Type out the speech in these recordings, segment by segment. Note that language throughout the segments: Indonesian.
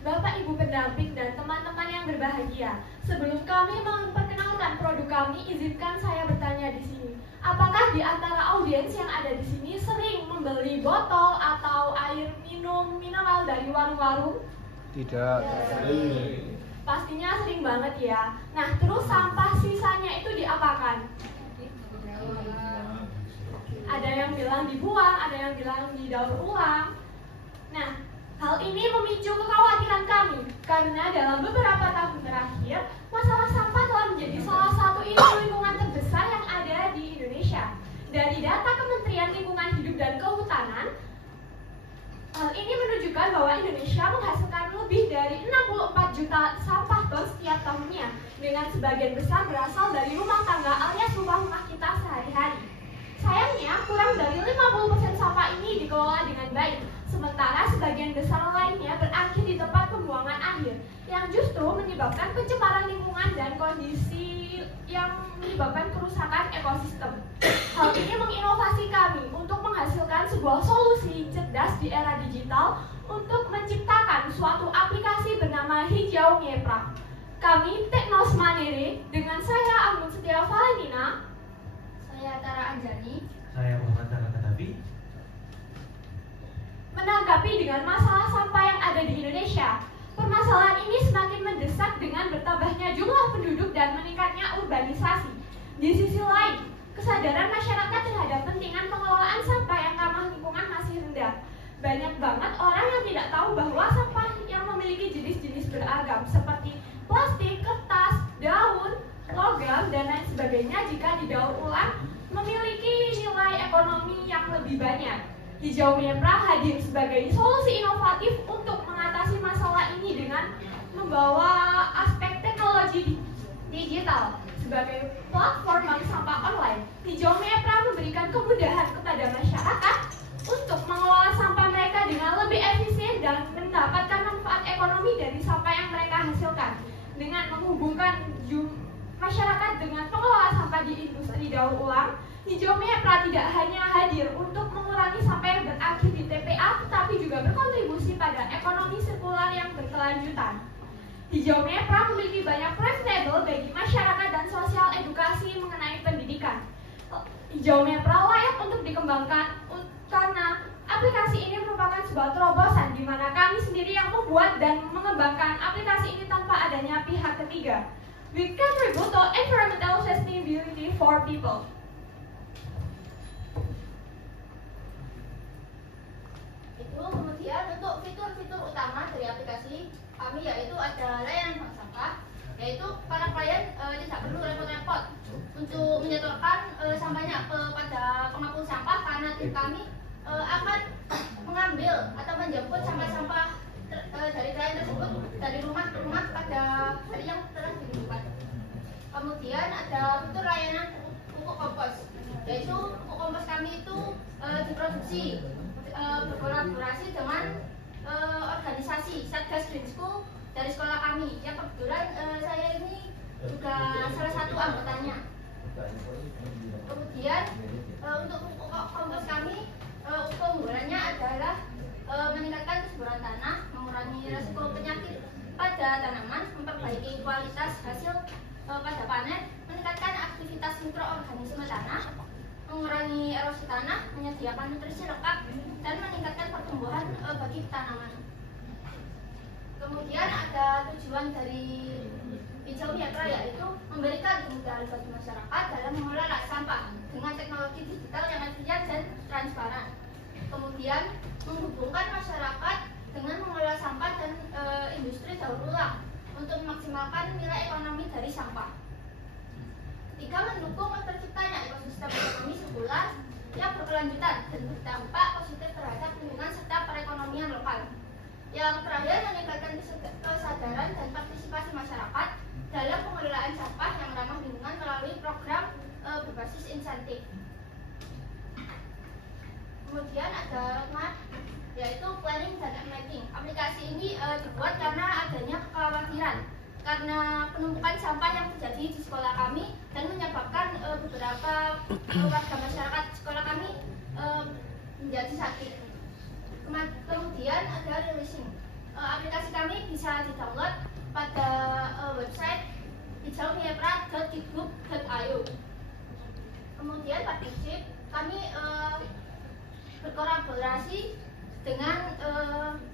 Bapak Ibu pendamping dan teman-teman yang berbahagia. Sebelum kami memperkenalkan produk kami, izinkan saya bertanya di sini. Apakah di antara audiens yang ada di sini sering membeli botol atau air minum mineral dari warung-warung? Tidak. Pastinya sering banget ya. Nah, terus sampah sisanya itu diapakan? Ada yang bilang dibuang, ada yang bilang didaur ulang. Nah, hal ini memicu kekhawatiran kami karena dalam beberapa tahun terakhir, masalah sampah telah menjadi salah satu isu lingkungan terbesar yang ada di Indonesia. Dari data Kementerian Lingkungan Hidup dan Kehutanan, hal ini menunjukkan bahwa Indonesia menghasilkan lebih dari 64 juta sampah ton setiap tahunnya, dengan sebagian besar berasal dari rumah tangga alias rumah-rumah kita sehari-hari. Sayangnya, kurang dari 50% sampah ini dikelola dengan baik, sementara sebagian besar lainnya berakhir di tempat pembuangan akhir, yang justru menyebabkan pencemaran lingkungan dan kondisi yang menyebabkan kerusakan ekosistem. Hal ini menginovasi kami untuk menghasilkan sebuah solusi cerdas di era digital untuk menciptakan suatu aplikasi bernama Hijau Ngeprak. Kami Teknos Mandiri dengan saya Anggun Setia Valentina, saya Tara Anjani, saya Muhammad Kadafi. Menanggapi dengan masalah sampah yang ada di Indonesia, permasalahan ini semakin mendesak dengan bertambahnya jumlah penduduk dan meningkatnya urbanisasi. Di sisi lain, kesadaran masyarakat terhadap pentingan pengelolaan sampah yang ramah lingkungan masih rendah. Banyak banget orang yang tidak tahu bahwa sampah yang memiliki jenis-jenis beragam seperti plastik, kertas, daun, logam, dan lain sebagainya jika didaur ulang memiliki nilai ekonomi yang lebih banyak. Hijau Ngeprak hadir sebagai solusi inovatif untuk mengatasi masalah ini dengan membawa aspek teknologi digital. Sebagai platform bank sampah online, Hijau Ngeprak memberikan kemudahan kepada masyarakat untuk mengelola sampah mereka dengan lebih efisien dan mendapatkan manfaat ekonomi dari sampah yang mereka hasilkan. Dengan menghubungkan masyarakat dengan pengelola sampah di industri daur ulang, Hijau Ngeprak tidak hanya hadir untuk mengurangi sampah yang berakhir di TPA, tetapi juga berkontribusi pada ekonomi sirkular yang berkelanjutan. Hijau Ngeprak memiliki banyak preferensi bagi masyarakat dan sosial edukasi mengenai pendidikan. Hijau Ngeprak layak untuk dikembangkan karena aplikasi ini merupakan sebuah terobosan di mana kami sendiri yang membuat dan mengembangkan aplikasi ini tanpa adanya pihak ketiga. We contribute to environmental sustainability for people. Kemudian untuk fitur-fitur utama dari aplikasi kami yaitu ada layanan bank sampah, yaitu para klien tidak perlu repot-repot untuk menyetorkan sampahnya kepada pengepul sampah karena tim kami akan mengambil atau menjemput sampah-sampah dari klien tersebut dari rumah ke rumah pada hari yang telah ditentukan. Kemudian ada fitur layanan pupuk kompos, yaitu pupuk kompos kami itu diproduksi berkolaborasi dengan organisasi Satgas Green School dari sekolah kami, yang kebetulan saya ini juga salah satu anggotanya. Kemudian untuk pupuk kompos kami, keunggulannya adalah meningkatkan kesuburan tanah, mengurangi risiko penyakit pada tanaman, memperbaiki kualitas hasil pada panen, meningkatkan aktivitas mikroorganisme tanah, mengurangi erosi tanah, menyediakan nutrisi lengkap, dan meningkatkan pertumbuhan bagi tanaman. Kemudian ada tujuan dari Hijau Ngeprak, yaitu memberikan kemudahan bagi masyarakat dalam mengelola sampah dengan teknologi digital yang efisien dan transparan. Kemudian menghubungkan masyarakat dengan mengelola sampah dan industri daur ulang untuk memaksimalkan nilai ekonomi dari sampah. Ketiga, mendukung terciptanya ekosistem ekonomi sirkular yang berkelanjutan dan berdampak positif terhadap lingkungan serta perekonomian lokal. Yang terakhir, meningkatkan kesadaran dan partisipasi masyarakat dalam pengelolaan sampah yang ramah lingkungan melalui program berbasis insentif. Kemudian ada roadmap, yaitu planning dan mapping. Aplikasi ini dibuat karena adanya kekhawatiran karena penumpukan sampah yang terjadi di sekolah kami dan menyebabkan beberapa warga masyarakat sekolah kami menjadi sakit. Kemudian ada releasing, aplikasi kami bisa di-download pada website hijaumiepra.github.io. Kemudian partnership, kami berkolaborasi dengan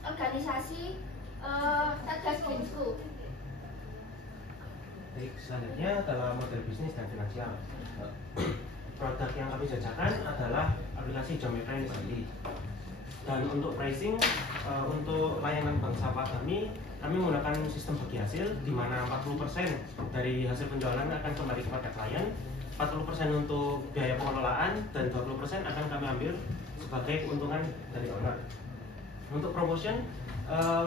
organisasi Satgas Green School. Baik, selanjutnya dalam model bisnis dan finansial. Produk yang kami jajakan adalah aplikasi Hijau Miepra ini sendiri. Dan untuk pricing, untuk layanan bank sampah kami menggunakan sistem bagi hasil, di mana 40% dari hasil penjualan akan kembali kepada klien, 40% untuk biaya pengelolaan, dan 20% akan kami ambil sebagai keuntungan dari owner. Untuk promotion,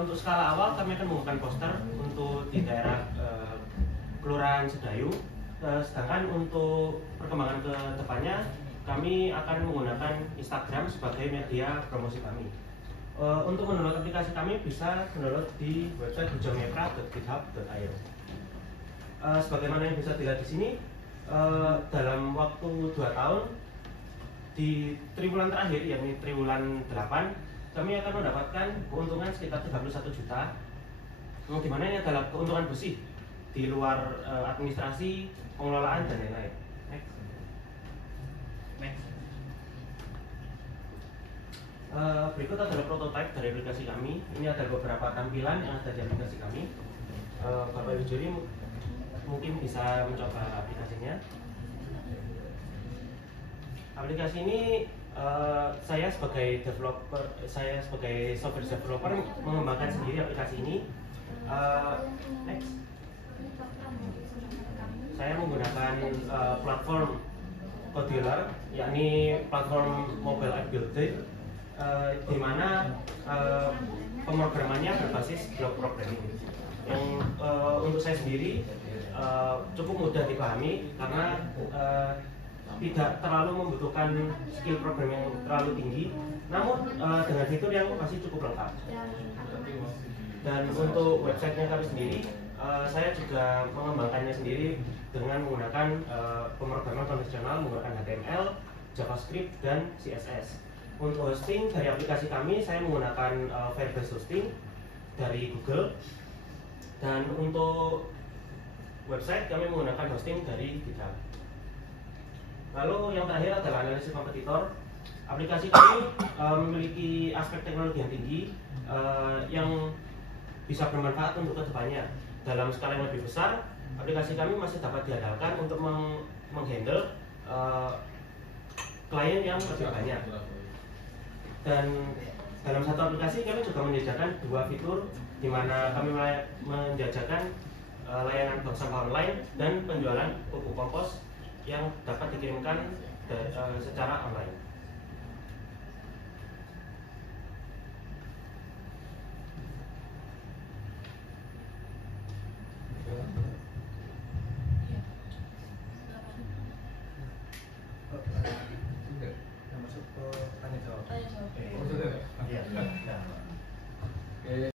untuk skala awal kami akan menggunakan poster untuk di daerah Kelurahan Sedayu. Sedangkan untuk perkembangan ke depannya kami akan menggunakan Instagram sebagai media promosi kami. Untuk mendownload aplikasi kami bisa mendownload di website hijaumiepra.github.io. Sebagaimana yang bisa dilihat di sini, dalam waktu 2 tahun di triwulan terakhir, yakni triwulan 8, kami akan mendapatkan keuntungan sekitar 31 juta, di mana ini adalah keuntungan bersih di luar administrasi, pengelolaan, dan lain-lain. Next. Berikut adalah prototipe dari aplikasi kami. Ini ada beberapa tampilan yang ada di aplikasi kami. Bapak Ibu juri mungkin bisa mencoba aplikasinya. Aplikasi ini saya sebagai software developer mengembangkan sendiri aplikasi ini. Next. Saya menggunakan platform modular, yakni platform mobile app builder, di mana pemrogramannya berbasis block programming. Yang untuk saya sendiri cukup mudah dipahami karena tidak terlalu membutuhkan skill programming yang terlalu tinggi, namun dengan fitur yang masih cukup lengkap. Dan untuk websitenya kami sendiri, saya juga mengembangkannya sendiri dengan menggunakan pemrograman konvensional, menggunakan HTML, JavaScript, dan CSS. Untuk hosting dari aplikasi kami, saya menggunakan Firebase hosting dari Google. Dan untuk website, kami menggunakan hosting dari GitHub. Lalu yang terakhir adalah analisis kompetitor. Aplikasi kami memiliki aspek teknologi yang tinggi yang bisa bermanfaat untuk kedepannya. Dalam skala yang lebih besar, aplikasi kami masih dapat diandalkan untuk menghandle klien yang lebih banyak. Dan dalam satu aplikasi kami juga menyediakan 2 fitur, di mana kami menjajakan layanan bank sampah online dan penjualan pupuk kompos yang dapat dikirimkan secara online.